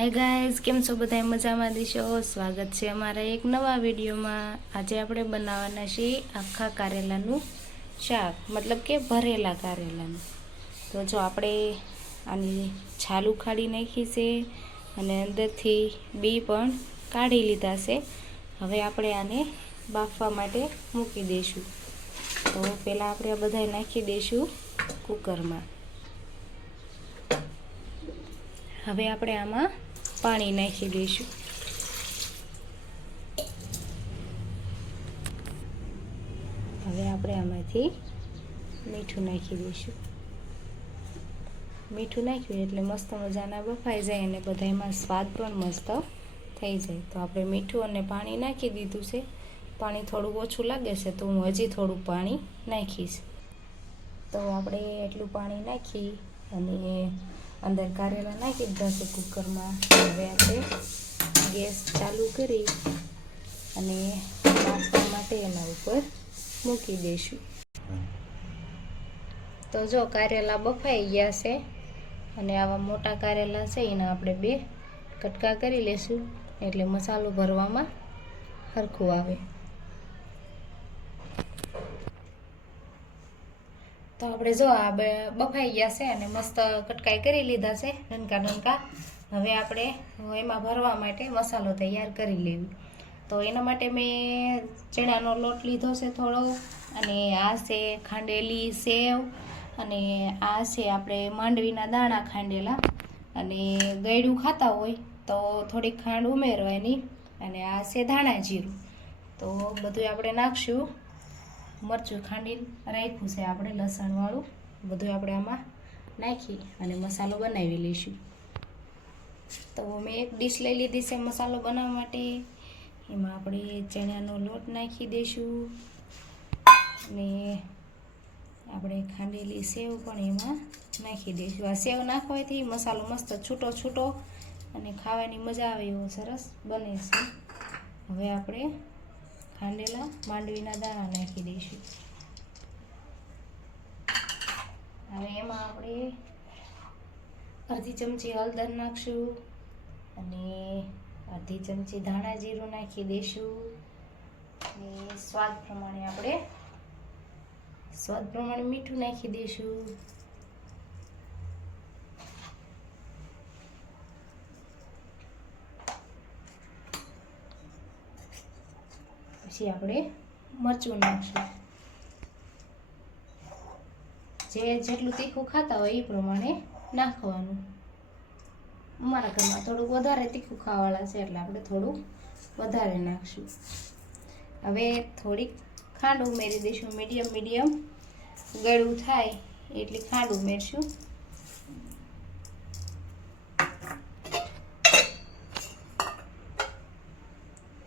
Hi guys કેમ છો બધા મજામાં દીશો? સ્વાગત છે અમારા એક નવા વિડીયોમાં. આજે આપણે બનાવવાના છીએ આખા કારેલાનું શાક, મતલબ કે ભરેલા કારેલાનું. તો જો આપણે આની છાલ ઉખાડી નાખી છે અને અંદરથી બી પણ કાઢી લીધા છે. હવે આપણે આને બાફવા માટે મૂકી દઈશું. તો પહેલાં આપણે આ બધા નાખી દઈશું કુકરમાં. હવે આપણે આમાં પાણી નાખી દઈશું. હવે આપણે આમાંથી મીઠું નાખી દઈશું. મીઠું નાખ્યું એટલે મસ્ત મજાના બફાઈ જાય અને બધા એમાં સ્વાદ પણ મસ્ત થઈ જાય. તો આપણે મીઠું અને પાણી નાખી દીધું છે. પાણી થોડું ઓછું લાગે છે તો હું હજી થોડું પાણી નાખીશ. તો આપણે એટલું પાણી નાખી અને અંદર કારેલા નાખી દીધા છે કુકરમાં હવે આપણે ગેસ ચાલુ કરી અને બાફવા માટે એના ઉપર મૂકી દઈશું. તો જો કારેલા બફાઈ ગયા છે અને આવા મોટા કારેલા છે, એના આપણે બે કટકા કરી લેશું. એટલે મસાલો ભરવામાં સરખું આવે. તો આપણે જો આ બફાઈ ગયા છે અને મસ્ત કટકાઈ કરી લીધા છે નનકા નનકા હવે આપણે એમાં ભરવા માટે મસાલો તૈયાર કરી લેવી. તો એના માટે મેં ચણાનો લોટ લીધો છે થોડો, અને આ છે ખાંડેલી સેવ, અને આ છે આપણે માંડવીના દાણા ખાંડેલા. અને ગળ્યું ખાતા હોય તો થોડીક ખાંડ ઉમેરવાની, અને આ છે ધાણા જીરું. તો બધું આપણે નાખશું. મરચું ખાંડીને રાખ્યું છે આપણે લસણવાળું. બધું આપણે આમાં નાખી અને મસાલો બનાવી લઈશું. તો મેં એક ડીશ લઈ લીધી છે મસાલો બનાવવા માટે. એમાં આપણે ચણાનો લોટ નાખી દઈશું. અને આપણે ખાંડેલી સેવ પણ એમાં નાખી દઈશું. આ સેવ નાખવાથી મસાલો મસ્ત છૂટો છૂટો અને ખાવાની મજા આવે એવો સરસ બને છે. હવે આપણે ખાંડેલા, માંડવીના દાણા નાખી દઈશું. હવે એમાં આપણે અડધી ચમચી હળદર નાખશું અને અડધી ચમચી ધાણા જીરું નાખી દઈશું. અને સ્વાદ પ્રમાણે આપણે, સ્વાદ પ્રમાણે મીઠું નાખી દઈશું. પછી આપણે મરચું નાખશું. જે જેટલું તીખું ખાતા હોય એ પ્રમાણે નાખવાનું. અમારા ઘરમાં થોડુંક વધારે તીખું ખાવાળા છે એટલે આપણે થોડું વધારે નાખશું. હવે થોડીક ખાંડ ઉમેરી દઈશું. મીડિયમ મીડિયમ ગળું થાય એટલી ખાંડ ઉમેરશું.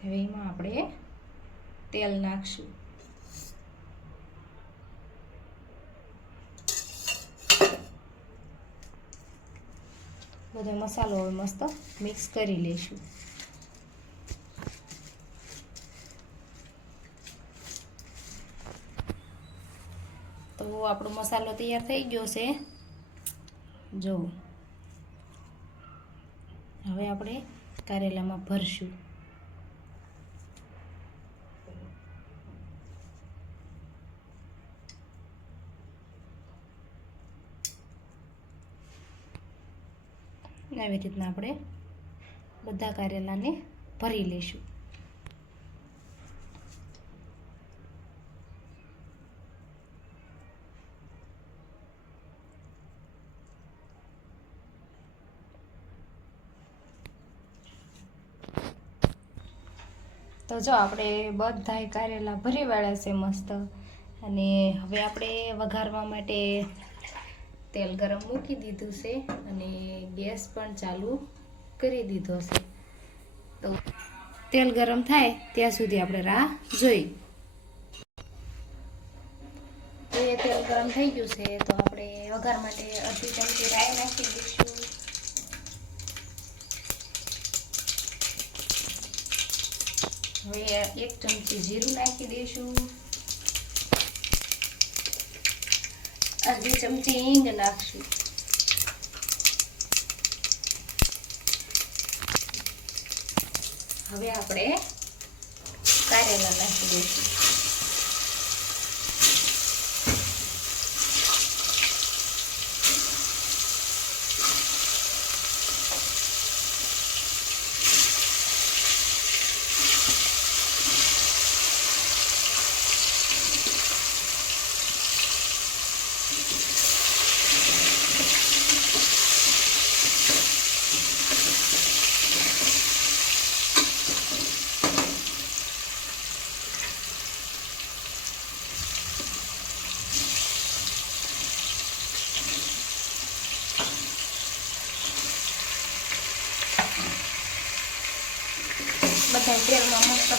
હવે એમાં આપણે તેલ નાખશું. બધો મસાલો હવે મસ્ત મિક્સ કરી લઈશું તો આપણો મસાલો તૈયાર થઈ ગયો છે. જો હવે આપણે કારેલામાં ભરશું. આવી રીતના આપણે બધા કારેલાને ભરી લઈશું. તો જો આપણે બધાય કારેલા ભરી વાળા છે મસ્ત. અને હવે આપણે વઘારવા માટે તેલ ગરમ મૂકી દીધું છે અને ગેસ પણ ચાલુ કરી દીધો છે. તો તેલ ગરમ થાય ત્યાં સુધી આપણે રાહ જોઈ. તો એ તેલ ગરમ થઈ ગયું છે, તો આપણે વઘાર માટે અડધી ચમચી રાઈ નાખી દઈશું. હવે એક ચમચી જીરું નાખી દઈશું. અડધી ચમચી ઈંગ નાખશું હવે આપણે કારેલા નાખી દઈશું તેલમાં મસ્ત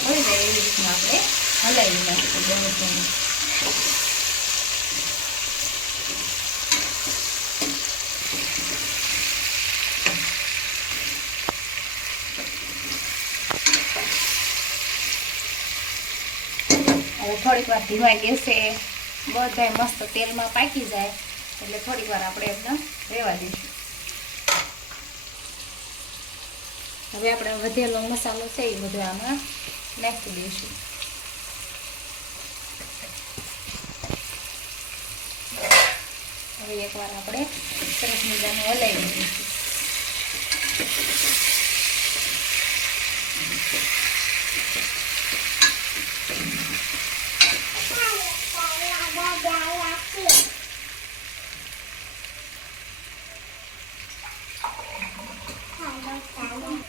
થોડીક વાર ધીમા ગેસે બધાય મસ્ત તેલમાં પાકી જાય, એટલે થોડીક વાર આપણે એમને રહેવા દઈશું. હવે આપણે વધેલો મસાલો છે એ બધો આમાં નાખી દઈશું. હવે એકવાર આપણે સરસ મજાનું હલાવી દઈશું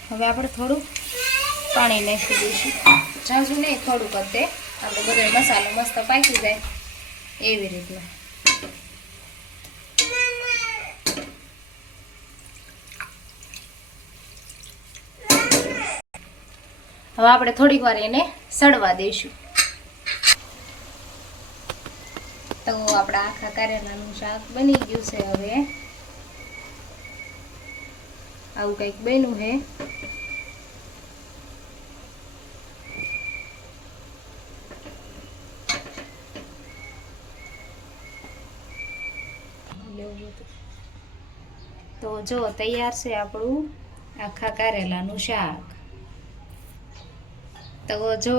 હવે આપણે થોડું પાણી નાખી દઈશું. ઝાઝું નહીં, થોડુંક તે આપણે બધો મસાલો મસ્ત પાકી જાય એવી રીતના. હવે આપણે થોડીક વાર એને સડવા દઈશું. તો આપણા આખા કારેલાનું શાક બની ગયું છે હવે. આવું કંઈક બન્યું હે. તો જો, તૈયાર છે આપણું આખા કારેલાનું શાક. તો જો,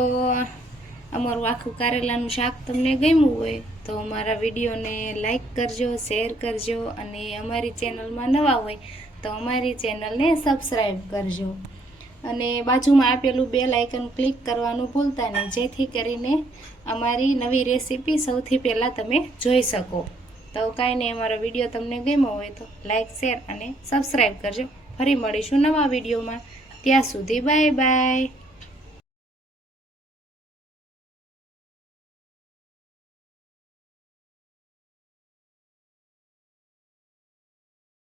અમારું આખું કારેલાનું શાક તમને ગમ્યું હોય, તો અમારા વિડીયોને લાઈક કરજો, શેર કરજો, અને અમારી ચેનલમાં નવા હોય તો અમારી ચેનલને સબસ્ક્રાઈબ કરજો. અને બાજુમાં આપેલું બેલ આઇકન ક્લિક કરવાનું ભૂલતા નહીં, જેથી કરીને અમારી નવી રેસીપી સૌથી પહેલાં તમે જોઈ શકો. તો કાંઈ નહીં, અમારો વીડિયો તમને ગમ્યો હોય તો લાઇક, શેર અને સબસ્ક્રાઈબ કરજો. ફરી મળીશું નવા વિડીયોમાં. ત્યાં સુધી બાય બાય